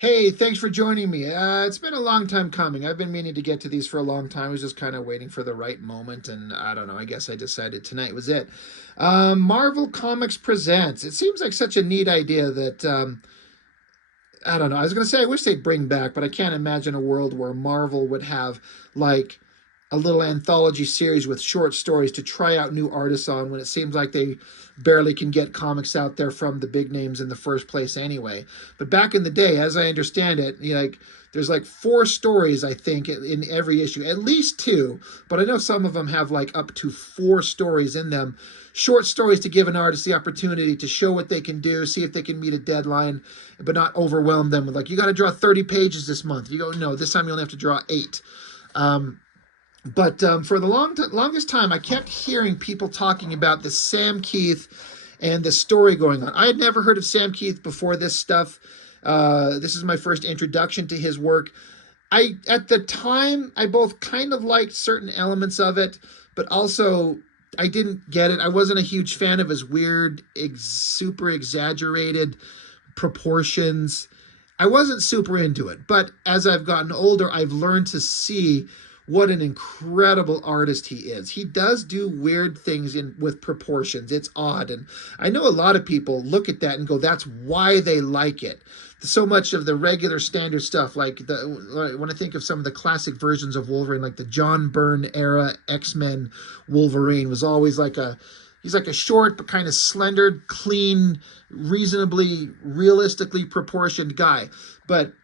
Hey, thanks for joining me. It's been a long time coming. I've been meaning to get to these for a long time. I was just kind of waiting for the right moment, and I don't know. I guess I decided tonight was it. Marvel Comics Presents. It seems like such a neat idea that I don't know. I was going to say I wish they'd bring back, but I can't imagine a world where Marvel would have like a little anthology series with short stories to try out new artists on when it seems like they barely can get comics out there from the big names in the first place anyway. But back in the day, as I understand it, there's like four stories I think in every issue, at least two, but I know some of them have like up to four stories in them. Short stories to give an artist the opportunity to show what they can do, see if they can meet a deadline, but not overwhelm them with like, you got to draw 30 pages this month. You go, no, this time you only have to draw eight. But for the longest time, I kept hearing people talking about the Sam Keith and the story going on. I had never heard of Sam Keith before this stuff. This is my first introduction to his work. At the time, I both kind of liked certain elements of it, but also I didn't get it. I wasn't a huge fan of his weird, super exaggerated proportions. I wasn't super into it, but as I've gotten older, I've learned to see what an incredible artist he is. He does do weird things with proportions. It's odd, and I know a lot of people look at that and go, "That's why they like it." So much of the regular standard stuff, when I think of some of the classic versions of Wolverine, like the John Byrne era X-Men Wolverine, was always like he's like a short but kind of slender, clean, reasonably realistically proportioned guy. But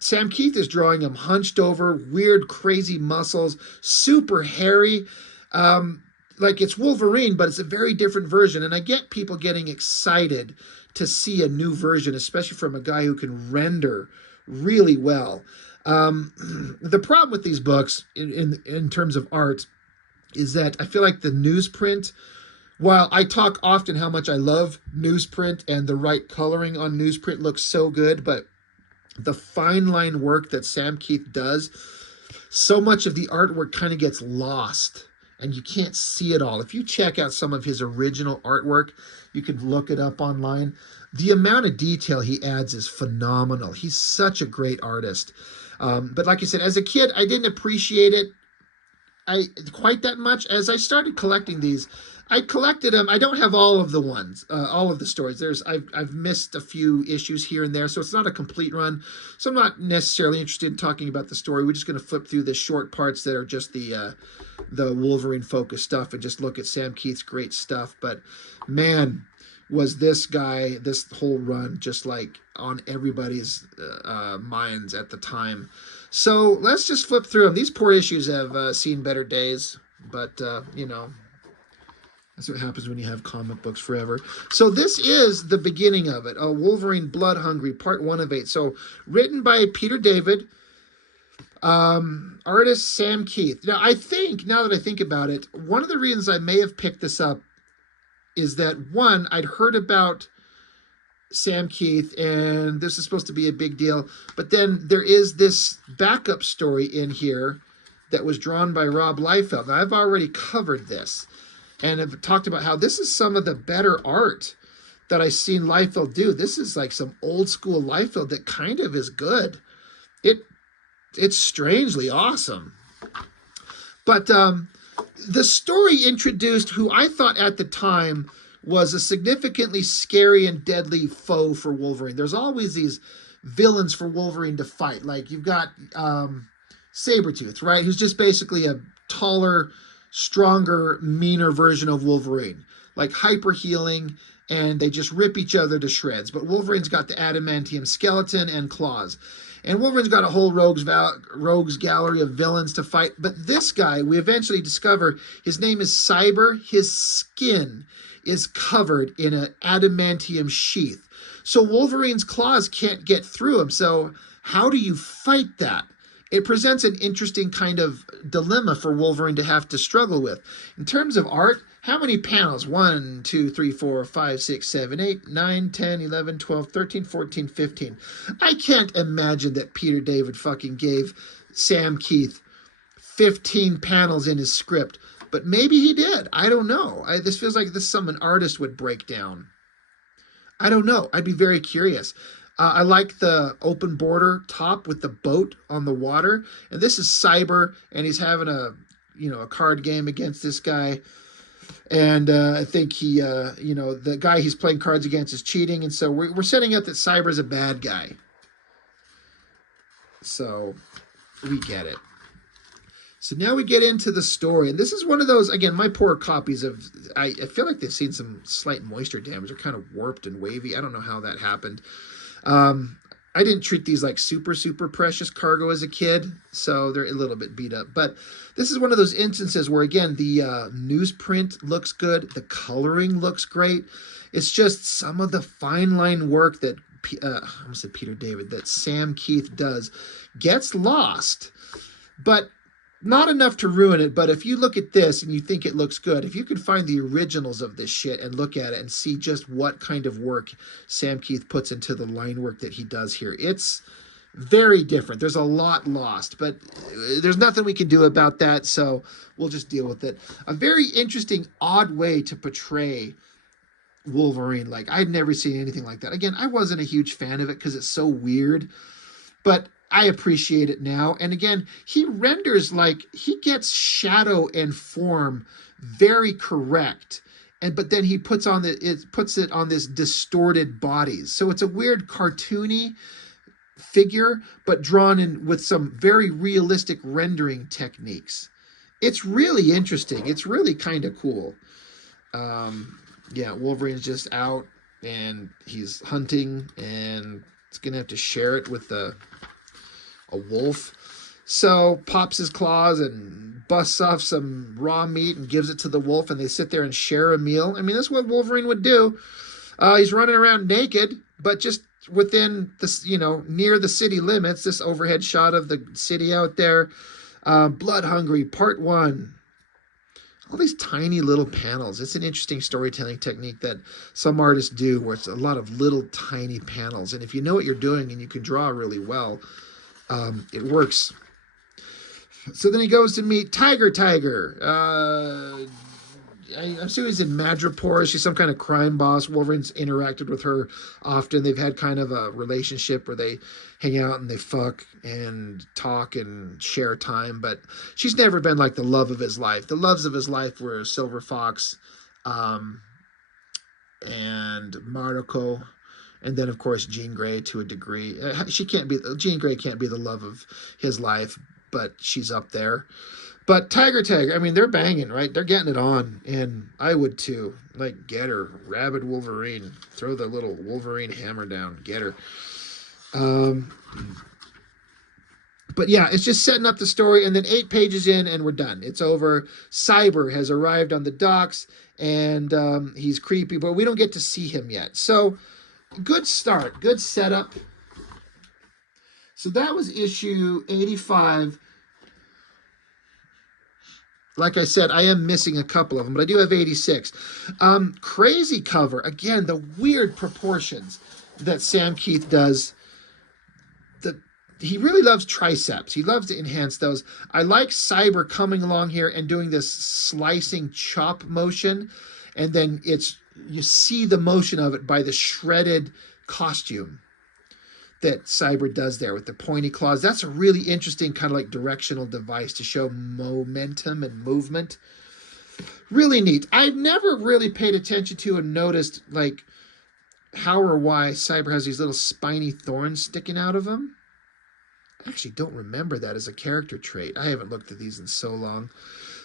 Sam Keith is drawing him hunched over, weird, crazy muscles, super hairy. Like it's Wolverine, but it's a very different version. And I get people getting excited to see a new version, especially from a guy who can render really well. The problem with these books, in terms of art, is that I feel like the newsprint, while I talk often how much I love newsprint and the right coloring on newsprint looks so good, but the fine line work that Sam Keith does, so much of the artwork kind of gets lost and you can't see it all. If you check out some of his original artwork, you can look it up online. The amount of detail he adds is phenomenal. He's such a great artist. But like I said, as a kid, I didn't appreciate it quite that much. As I started collecting these, I collected them. I don't have all of the ones, all of the stories. I've missed a few issues here and there, so it's not a complete run. So I'm not necessarily interested in talking about the story. We're just going to flip through the short parts that are just the Wolverine focused stuff and just look at Sam Keith's great stuff. But man, was this whole run just like on everybody's minds at the time. So let's just flip through them. These poor issues have seen better days, but that's what happens when you have comic books forever. So this is the beginning of it. Wolverine Blood Hungry, part 1 of 8. So written by Peter David, artist Sam Keith. Now that I think about it, one of the reasons I may have picked this up is that, one, I'd heard about Sam Keith, and this is supposed to be a big deal. But then there is this backup story in here that was drawn by Rob Liefeld. Now, I've already covered this and have talked about how this is some of the better art that I've seen Liefeld do. This is like some old school Liefeld that kind of is good. It's strangely awesome. But the story introduced who I thought at the time was a significantly scary and deadly foe for Wolverine. There's always these villains for Wolverine to fight. Like you've got Sabretooth, right? Who's just basically a taller, stronger, meaner version of Wolverine. Like hyper healing, and they just rip each other to shreds. But Wolverine's got the adamantium skeleton and claws. And Wolverine's got a whole rogues gallery of villains to fight. But this guy, we eventually discover, his name is Cyber. His skin is covered in an adamantium sheath. So Wolverine's claws can't get through him. So how do you fight that? It presents an interesting kind of dilemma for Wolverine to have to struggle with. In terms of art, how many panels? 1, 2, 3, 4, 5, 6, 7, 8, 9, 10, 11, 12, 13, 14, 15. I can't imagine that Peter David fucking gave Sam Keith 15 panels in his script. But maybe he did. I don't know. This feels like this is something an artist would break down. I don't know. I'd be very curious. I like the open border top with the boat on the water. And this is Cyber, and he's having a card game against this guy. And I think the guy he's playing cards against is cheating. And so we're setting up that Cyber's a bad guy. So we get it. So now we get into the story, and this is one of those, again, my poor copies of, I feel like they've seen some slight moisture damage. They're kind of warped and wavy. I don't know how that happened. I didn't treat these like super, super precious cargo as a kid, so they're a little bit beat up. But this is one of those instances where, again, the newsprint looks good. The coloring looks great. It's just some of the fine line work that, I almost said Peter David, that Sam Keith does gets lost. But not enough to ruin it, but if you look at this and you think it looks good, if you can find the originals of this shit and look at it and see just what kind of work Sam Keith puts into the line work that he does here, it's very different. There's a lot lost, but there's nothing we can do about that, so we'll just deal with it. A very interesting, odd way to portray Wolverine. Like, I'd never seen anything like that. Again, I wasn't a huge fan of it because it's so weird, but I appreciate it now. And again, he renders like he gets shadow and form very correct. But then he puts it on this distorted bodies. So it's a weird cartoony figure, but drawn in with some very realistic rendering techniques. It's really interesting. It's really kind of cool. Yeah, Wolverine's just out and he's hunting, and it's gonna have to share it with a wolf. So pops his claws and busts off some raw meat and gives it to the wolf, and they sit there and share a meal. I mean, that's what Wolverine would do. He's running around naked, but just within this, near the city limits. This overhead shot of the city out there. Blood Hungry, Part 1. All these tiny little panels. It's an interesting storytelling technique that some artists do, where it's a lot of little tiny panels. And if you know what you're doing and you can draw really well, it works. So then he goes to meet Tiger. I'm assuming he's in Madripoor. She's some kind of crime boss. Wolverine's interacted with her often. They've had kind of a relationship where they hang out and they fuck and talk and share time. But she's never been like the love of his life. The loves of his life were Silver Fox and Mariko. And then, of course, Jean Grey to a degree. Jean Grey can't be the love of his life, but she's up there. But Tiger, I mean, they're banging, right? They're getting it on, and I would too. Like, get her. Rabid Wolverine. Throw the little Wolverine hammer down. Get her. But yeah, it's just setting up the story, and then 8 pages in, and we're done. It's over. Cyber has arrived on the docks, and he's creepy, but we don't get to see him yet. So, good start. Good setup. So that was issue 85. Like I said, I am missing a couple of them, but I do have 86. Crazy cover. Again, the weird proportions that Sam Keith does. He really loves triceps. He loves to enhance those. I like Cyber coming along here and doing this slicing chop motion, and then you see the motion of it by the shredded costume that Cyber does there with the pointy claws. That's a really interesting kind of like directional device to show momentum and movement. Really neat. I've never really paid attention to and noticed like how or why Cyber has these little spiny thorns sticking out of him. I actually don't remember that as a character trait. I haven't looked at these in so long.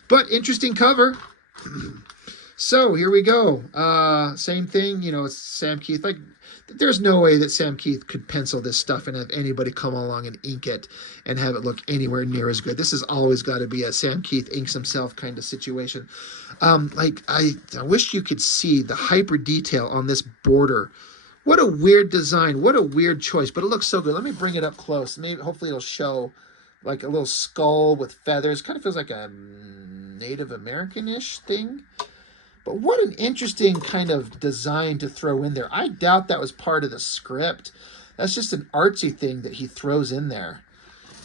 But interesting cover. So here we go. Same thing, it's Sam Keith. Like, there's no way that Sam Keith could pencil this stuff and have anybody come along and ink it and have it look anywhere near as good. This has always got to be a Sam Keith inks himself kind of situation. I wish you could see the hyper detail on this border. What a weird design. What a weird choice, but it looks so good. Let me bring it up close. Maybe, hopefully it'll show like a little skull with feathers. Kind of feels like a Native American-ish thing. But what an interesting kind of design to throw in there. I doubt that was part of the script. That's just an artsy thing that he throws in there.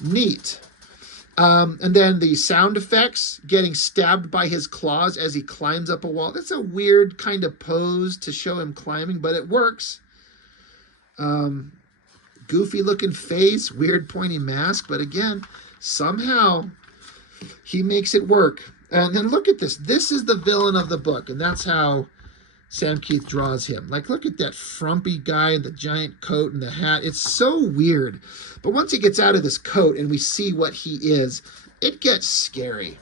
Neat. And then the sound effects, getting stabbed by his claws as he climbs up a wall. That's a weird kind of pose to show him climbing, but it works. goofy looking face, weird pointy mask, but again, somehow he makes it work. And then look at this. This is the villain of the book, and that's how Sam Keith draws him. Like, look at that frumpy guy in the giant coat and the hat. It's so weird. But once he gets out of this coat and we see what he is, it gets scary.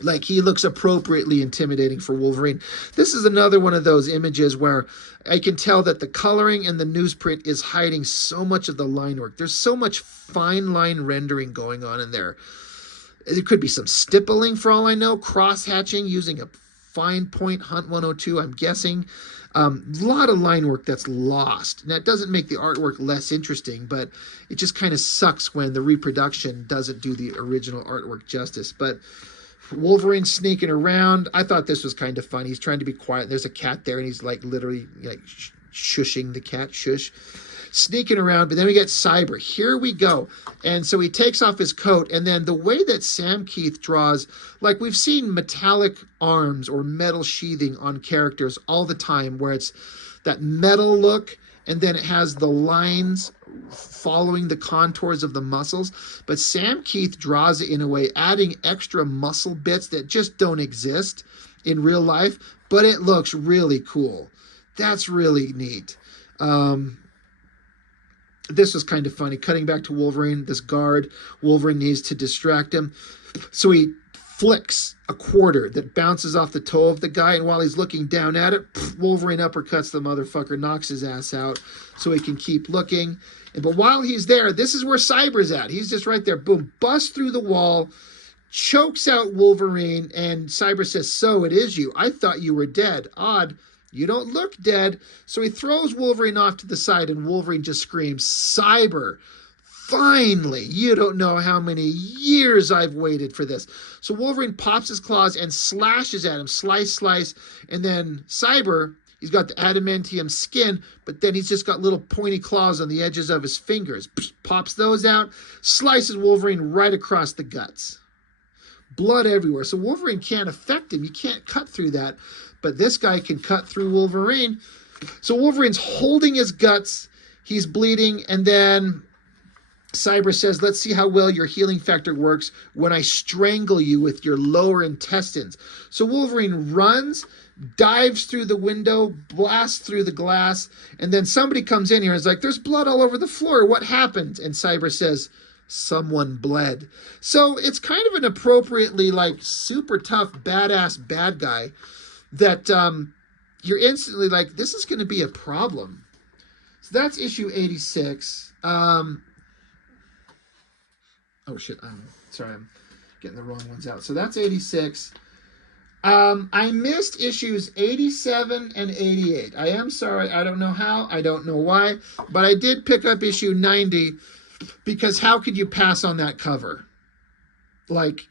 Like, he looks appropriately intimidating for Wolverine. This is another one of those images where I can tell that the coloring and the newsprint is hiding so much of the line work. There's so much fine line rendering going on in there. There could be some stippling for all I know, cross-hatching using a fine point Hunt 102, I'm guessing. A lot of line work that's lost. Now, it doesn't make the artwork less interesting, but it just kind of sucks when the reproduction doesn't do the original artwork justice. But Wolverine sneaking around. I thought this was kind of fun. He's trying to be quiet. There's a cat there, and he's like literally like shushing the cat. Shush. Sneaking around, but then we get Cyber. Here we go. And so he takes off his coat, and then the way that Sam Keith draws, like we've seen metallic arms or metal sheathing on characters all the time, where it's that metal look, and then it has the lines following the contours of the muscles. But Sam Keith draws it in a way, adding extra muscle bits that just don't exist in real life, but it looks really cool. That's really neat. This was kind of funny. Cutting back to Wolverine, this guard, Wolverine needs to distract him. So he flicks a quarter that bounces off the toe of the guy, and while he's looking down at it, Wolverine uppercuts the motherfucker, knocks his ass out so he can keep looking. But while he's there, this is where Cyber's at. He's just right there. Boom, busts through the wall, chokes out Wolverine, and Cyber says, "So it is you. I thought you were dead. Odd. You don't look dead." So he throws Wolverine off to the side, and Wolverine just screams, "Cyber, finally! You don't know how many years I've waited for this." So Wolverine pops his claws and slashes at him, slice, slice, and then Cyber, he's got the adamantium skin, but then he's just got little pointy claws on the edges of his fingers. Pops those out, slices Wolverine right across the guts. Blood everywhere. So Wolverine can't affect him. You can't cut through that. But this guy can cut through Wolverine. So Wolverine's holding his guts. He's bleeding. And then Cyber says, "Let's see how well your healing factor works when I strangle you with your lower intestines." So Wolverine runs, dives through the window, blasts through the glass. And then somebody comes in here and is like, "There's blood all over the floor. What happened?" And Cyber says, "Someone bled." So it's kind of an appropriately like super tough, badass bad guy that you're instantly like, this is going to be a problem. So that's issue 86. Oh shit, sorry, I'm getting the wrong ones out. So that's 86. I missed issues 87 and 88. I am sorry. I don't know how. I don't know why. But I did pick up issue 90 because how could you pass on that cover? Like,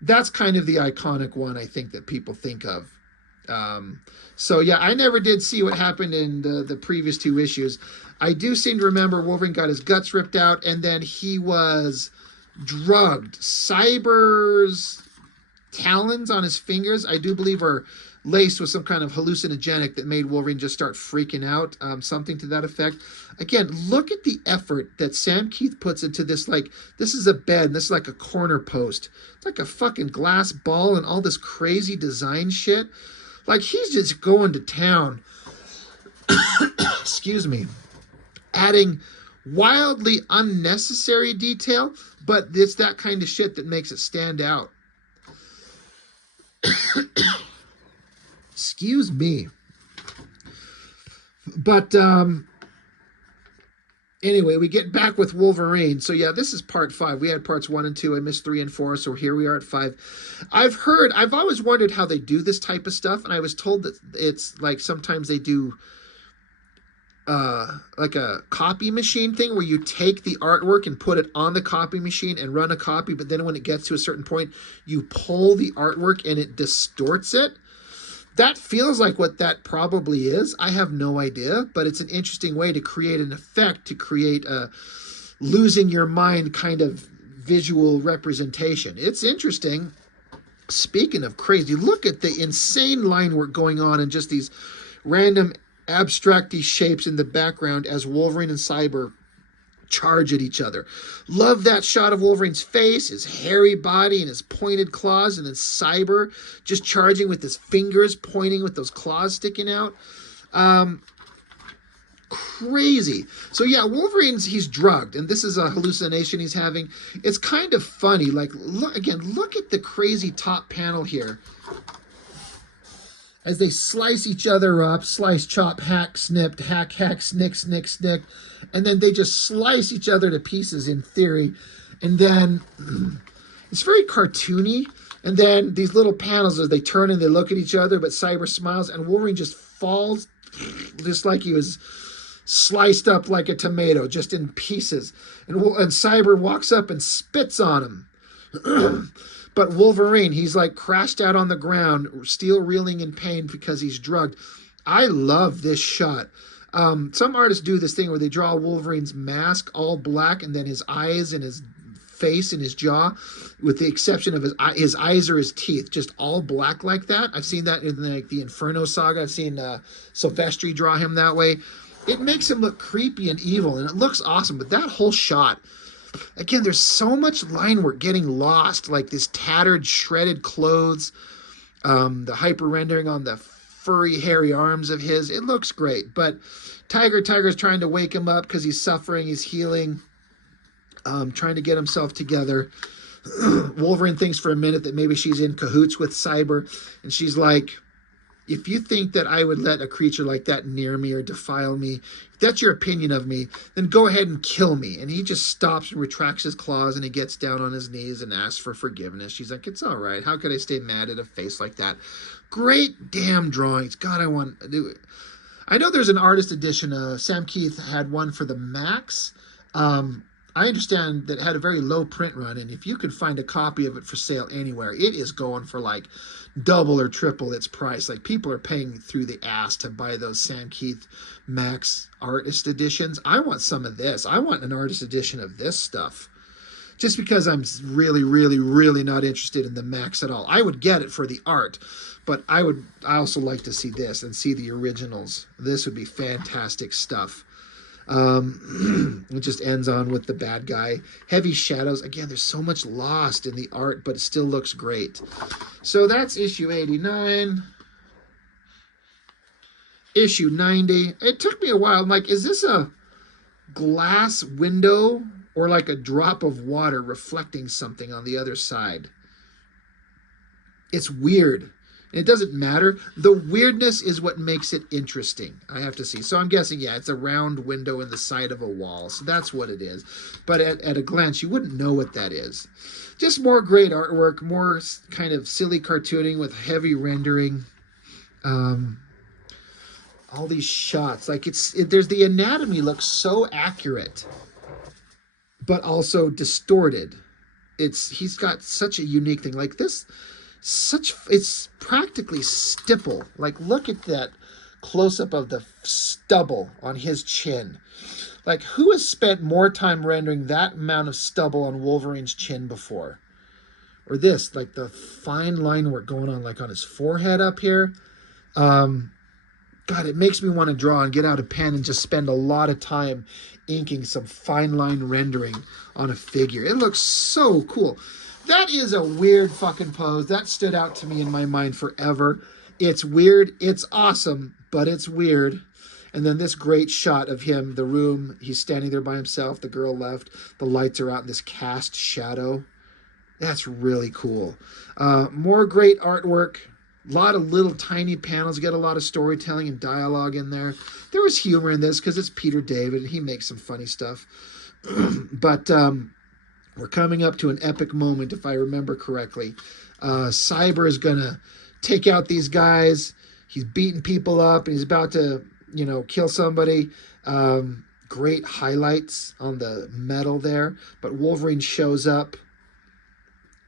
that's kind of the iconic one I think that people think of. So yeah, I never did see what happened in the previous two issues. I do seem to remember Wolverine got his guts ripped out, and then he was drugged. Cyber's talons on his fingers, I do believe, are laced with some kind of hallucinogenic that made Wolverine just start freaking out, something to that effect. Again, look at the effort that Sam Keith puts into this. Like, this is a bed, this is like a corner post. It's like a fucking glass ball and all this crazy design shit. Like, he's just going to town. Excuse me. Adding wildly unnecessary detail, but it's that kind of shit that makes it stand out. Excuse me. But anyway, we get back with Wolverine. So yeah, this is part 5. We had parts 1 and 2. I missed 3 and 4, so here we are at 5. I've always wondered how they do this type of stuff, and I was told that it's like sometimes they do like a copy machine thing where you take the artwork and put it on the copy machine and run a copy, but then when it gets to a certain point, you pull the artwork and it distorts it. That feels like what that probably is. I have no idea, but it's an interesting way to create an effect, to create a losing your mind kind of visual representation. It's interesting. Speaking of crazy, look at the insane line work going on and just these random abstracty shapes in the background as Wolverine and Cyber charge at each other. Love that shot of Wolverine's face, his hairy body and his pointed claws, and then Cyber just charging with his fingers pointing with those claws sticking out. Crazy. So yeah, he's drugged, and this is a hallucination he's having. It's kind of funny. Like, look at the crazy top panel here. As they slice each other up, slice, chop, hack, snipped, hack, snick, snick, snick, and then they just slice each other to pieces in theory. And then it's very cartoony. And then these little panels as they turn and they look at each other, but Cyber smiles, and Wolverine just falls just like he was sliced up like a tomato, just in pieces. And Cyber walks up and spits on him. But Wolverine, he's like crashed out on the ground, still reeling in pain because he's drugged. I love this shot. Some artists do this thing where they draw Wolverine's mask all black, and then his eyes and his face and his jaw, with the exception of his eyes or his teeth, just all black like that. I've seen that in like the Inferno saga. I've seen Silvestri draw him that way. It makes him look creepy and evil, and it looks awesome. But that whole shot, again, there's so much line work getting lost, like this tattered, shredded clothes, the hyper rendering on the furry, hairy arms of his. It looks great. But Tiger's trying to wake him up because he's suffering, he's healing, trying to get himself together. Wolverine thinks for a minute that maybe she's in cahoots with Cyber, and she's like, if you think that I would let a creature like that near me or defile me, if that's your opinion of me, then go ahead and kill me. And he just stops and retracts his claws, and he gets down on his knees and asks for forgiveness. She's like, it's all right. How could I stay mad at a face like that? Great damn drawings. God, I want to do it. I know there's an artist edition. Sam Keith had one for the Max. I understand that it had a very low print run, and if you could find a copy of it for sale anywhere, it is going for like double or triple its price. Like, people are paying through the ass to buy those Sam Keith Max artist editions. I want some of this. I want an artist edition of this stuff. Just because I'm really, really, really not interested in the Max at all. I would get it for the art, but I also like to see this and see the originals. This would be fantastic stuff. It just ends on with the bad guy. Heavy shadows. Again, there's so much lost in the art, but it still looks great. So that's issue 89. Issue 90. It took me a while. I'm like, is this a glass window or like a drop of water reflecting something on the other side? It's weird. It doesn't matter. The weirdness is what makes it interesting, I have to see. So I'm guessing, yeah, it's a round window in the side of a wall. So that's what it is. But at a glance, you wouldn't know what that is. Just more great artwork, more kind of silly cartooning with heavy rendering. All these shots. Like, there's the anatomy looks so accurate, but also distorted. He's got such a unique thing. Like this... it's practically stipple. Like, look at that close-up of the stubble on his chin. Like, who has spent more time rendering that amount of stubble on Wolverine's chin before? Or this, like the fine line work going on, like on his forehead up here. God, it makes me want to draw and get out a pen and just spend a lot of time inking some fine line rendering on a figure. It looks so cool. That is a weird fucking pose. That stood out to me in my mind forever. It's weird. It's awesome, but it's weird. And then this great shot of him, the room, he's standing there by himself, the girl left, the lights are out in this cast shadow. That's really cool. More great artwork. A lot of little tiny panels. Get a lot of storytelling and dialogue in there. There was humor in this because it's Peter David and he makes some funny stuff. But... we're coming up to an epic moment, if I remember correctly. Cyber is going to take out these guys. He's beating people up, and he's about to, kill somebody. Great highlights on the metal there. But Wolverine shows up,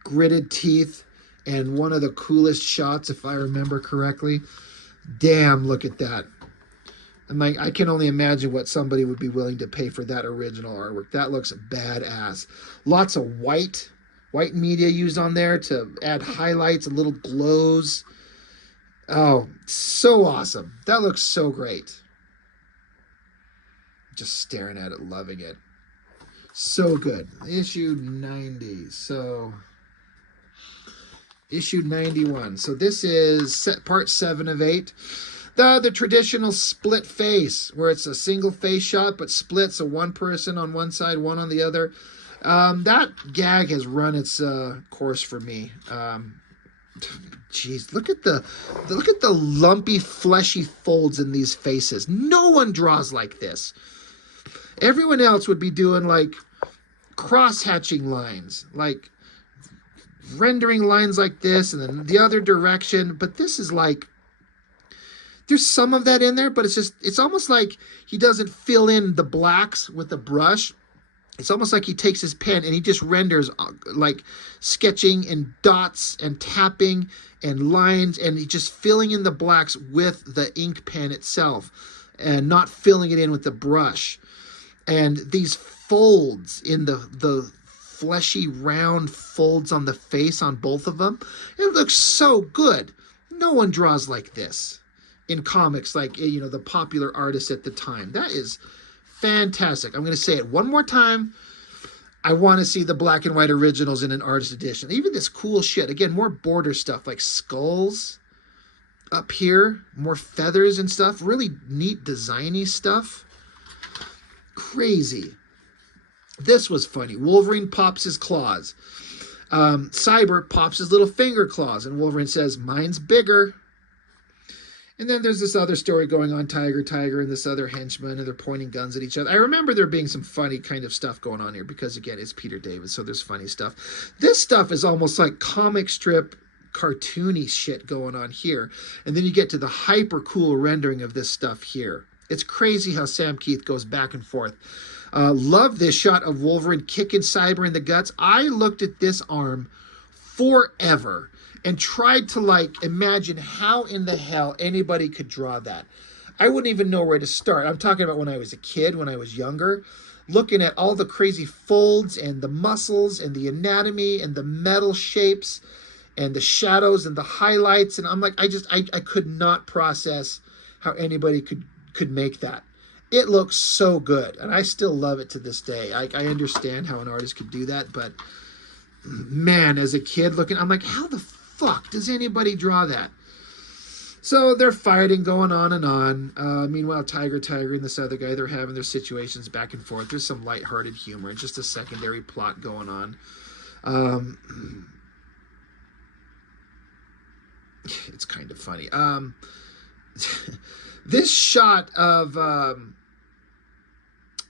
gritted teeth, and one of the coolest shots, if I remember correctly. Damn, look at that. I'm like, I can only imagine what somebody would be willing to pay for that original artwork. That looks badass. Lots of white media used on there to add highlights and little glows. Oh, so awesome. That looks so great. Just staring at it, loving it. So good. Issue 90. So issue 91. So this is part 7 of 8. The traditional split face, where it's a single face shot but split, so one person on one side, one on the other. That gag has run its course for me. Jeez, look at the lumpy, fleshy folds in these faces. No one draws like this. Everyone else would be doing like cross-hatching lines, like rendering lines like this and then the other direction. But this is like, there's some of that in there, but it's almost like he doesn't fill in the blacks with a brush. It's almost like he takes his pen and he just renders like sketching and dots and tapping and lines, and he just filling in the blacks with the ink pen itself and not filling it in with the brush. And these folds in the fleshy round folds on the face on both of them, it looks so good. No one draws like this in comics, like, you know, the popular artists at the time. That is fantastic. I'm going to say it one more time. I want to see the black and white originals in an artist edition. Even this cool shit. Again, more border stuff like skulls up here, more feathers and stuff. Really neat designy stuff. Crazy. This was funny. Wolverine pops his claws. Cyber pops his little finger claws, and Wolverine says, "Mine's bigger." And then there's this other story going on, Tiger, and this other henchman, and they're pointing guns at each other. I remember there being some funny kind of stuff going on here because, again, it's Peter David, so there's funny stuff. This stuff is almost like comic strip cartoony shit going on here. And then you get to the hyper cool rendering of this stuff here. It's crazy how Sam Keith goes back and forth. Love this shot of Wolverine kicking Cyber in the guts. I looked at this arm forever and tried to like imagine how in the hell anybody could draw that. I wouldn't even know where to start. I'm talking about when I was a kid, when I was younger, looking at all the crazy folds and the muscles and the anatomy and the metal shapes and the shadows and the highlights. And I'm like, I could not process how anybody could make that. It looks so good, and I still love it to this day. I understand how an artist could do that, but man, as a kid looking, I'm like, how the fuck does anybody draw that? So they're fighting, going on and on. Meanwhile, Tiger and this other guy, they're having their situations back and forth. There's some lighthearted humor and just a secondary plot going on. It's kind of funny. This shot of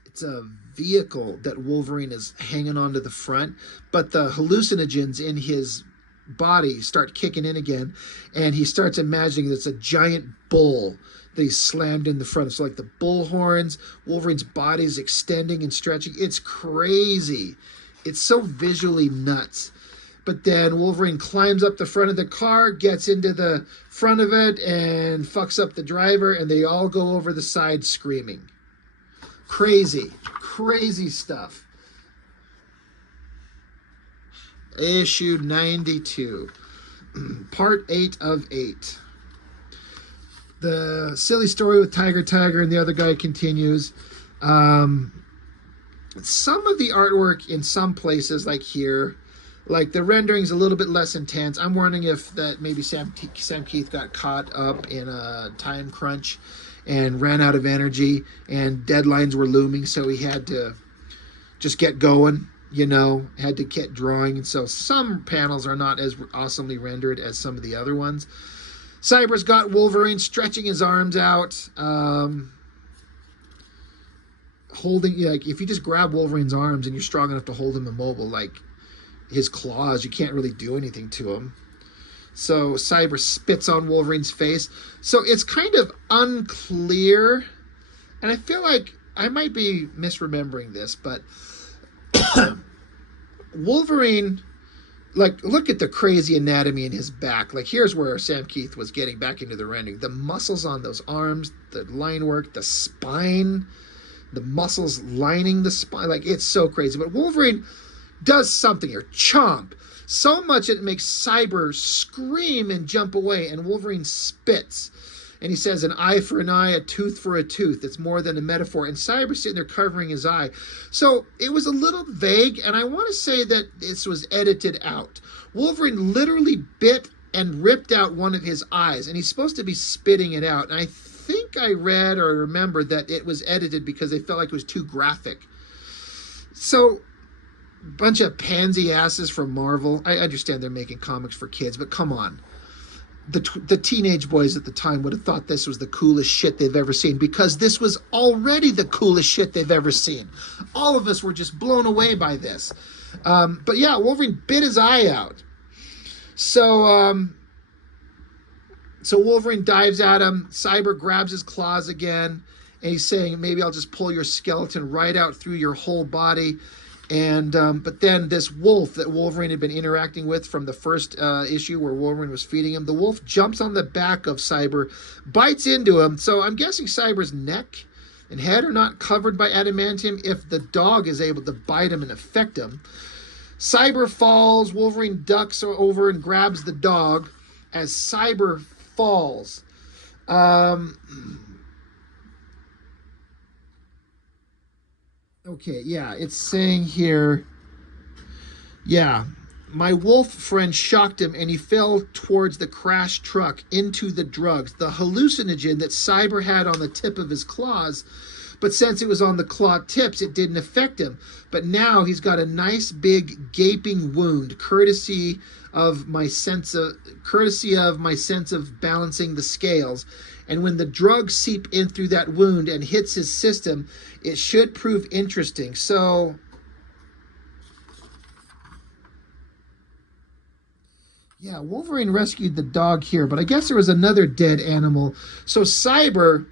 it's a vehicle that Wolverine is hanging onto the front, but the hallucinogens in his body start kicking in again, and he starts imagining it's a giant bull that he's slammed in the front. It's like the bull horns. Wolverine's body is extending and stretching. It's crazy. It's so visually nuts. But then Wolverine climbs up the front of the car, gets into the front of it, and fucks up the driver, and they all go over the side screaming. Crazy. Crazy stuff. Issue 92. Part 8 of 8. The silly story with Tiger and the other guy continues. Some of the artwork in some places, like here, like the rendering's a little bit less intense. I'm wondering if that maybe Sam Keith got caught up in a time crunch and ran out of energy, and deadlines were looming, so he had to just get going, you know, had to get drawing. And so some panels are not as awesomely rendered as some of the other ones. Cyber's got Wolverine stretching his arms out, holding, like, if you just grab Wolverine's arms and you're strong enough to hold him immobile, like his claws, you can't really do anything to him. So Cyber spits on Wolverine's face. So it's kind of unclear, and I feel like I might be misremembering this, but Wolverine, like, look at the crazy anatomy in his back. Like, here's where Sam Keith was getting back into the rendering. The muscles on those arms, the line work, the spine, the muscles lining the spine. Like, it's so crazy. But Wolverine does something here. Chomp. So much it makes Cyber scream and jump away, and Wolverine spits. And he says, an eye for an eye, a tooth for a tooth. It's more than a metaphor. And Cyber's sitting there covering his eye. So it was a little vague, and I want to say that this was edited out. Wolverine literally bit and ripped out one of his eyes, and he's supposed to be spitting it out. And I think I read or remember that it was edited because they felt like it was too graphic. So, bunch of pansy asses from Marvel. I understand they're making comics for kids, but come on. The teenage boys at the time would have thought this was the coolest shit they've ever seen, because this was already the coolest shit they've ever seen. All of us were just blown away by this. But yeah, Wolverine bit his eye out. So Wolverine dives at him. Cyber grabs his claws again, and he's saying, maybe I'll just pull your skeleton right out through your whole body. And but then this wolf that Wolverine had been interacting with from the first issue where Wolverine was feeding him, the wolf jumps on the back of Cyber, bites into him. So I'm guessing Cyber's neck and head are not covered by adamantium if the dog is able to bite him and affect him. Cyber falls. Wolverine ducks over and grabs the dog as Cyber falls. Okay, yeah, it's saying here, yeah, my wolf friend shocked him and he fell towards the crashed truck into the drugs, the hallucinogen that Cyber had on the tip of his claws. But since it was on the claw tips, it didn't affect him. But now he's got a nice big gaping wound, courtesy of my sense of balancing the scales. And when the drugs seep in through that wound and hits his system, it should prove interesting. So, yeah, Wolverine rescued the dog here, but I guess there was another dead animal. So Cyber,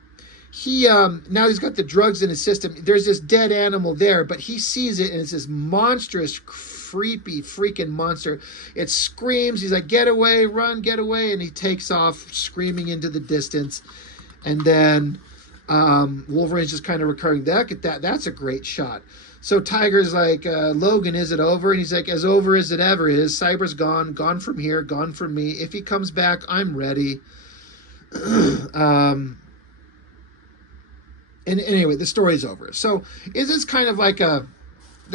now he's got the drugs in his system. There's this dead animal there, but he sees it, and it's this monstrous, creepy, freaking monster. It screams. He's like, get away, run, get away. And he takes off screaming into the distance. And then Wolverine's just kind of recurring, that's a great shot. So Tiger's like, Logan, is it over? And he's like, as over as it ever is. Cyber's gone from here, gone from me. If he comes back, I'm ready. And anyway, the story's over. So is this kind of like they're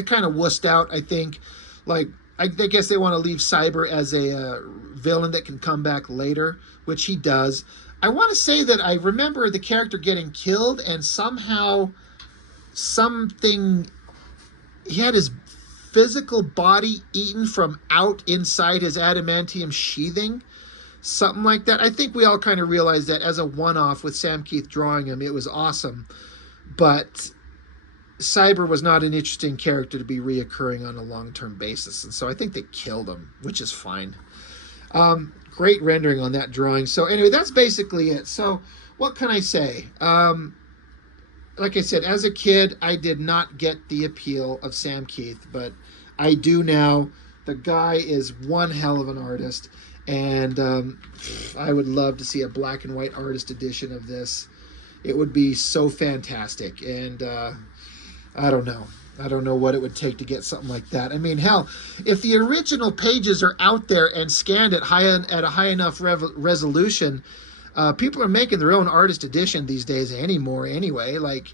kind of wussed out, I think. Like, I guess they want to leave Cyber as a villain that can come back later, which he does. I want to say that I remember the character getting killed, and somehow he had his physical body eaten from inside his adamantium sheathing. Something like that. I think we all kind of realized that as a one-off with Sam Keith drawing him. It was awesome. But Cyber was not an interesting character to be reoccurring on a long-term basis. And so I think they killed him, which is fine. Great rendering on that drawing. So anyway, that's basically it. So what can I say? Like I said, as a kid, I did not get the appeal of Sam Keith, but I do now. The guy is one hell of an artist. And I would love to see a black and white artist edition of this. It would be so fantastic. And I don't know. I don't know what it would take to get something like that. I mean, hell, if the original pages are out there and scanned at a high enough resolution, people are making their own artist edition these days anyway. Like,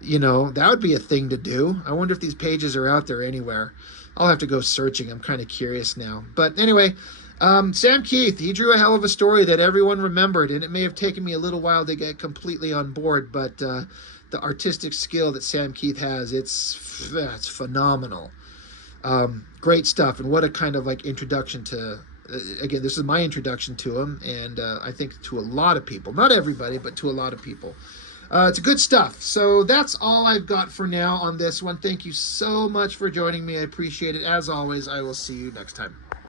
that would be a thing to do. I wonder if these pages are out there anywhere. I'll have to go searching. I'm kind of curious now. But anyway, Sam Keith, he drew a hell of a story that everyone remembered, and it may have taken me a little while to get completely on board, but the artistic skill that Sam Keith has, it's phenomenal. Great stuff, and what a kind of like introduction to, again, this is my introduction to him, and I think to a lot of people, not everybody, but to a lot of people. It's good stuff. So that's all I've got for now on this one. Thank you so much for joining me. I appreciate it. As always, I will see you next time.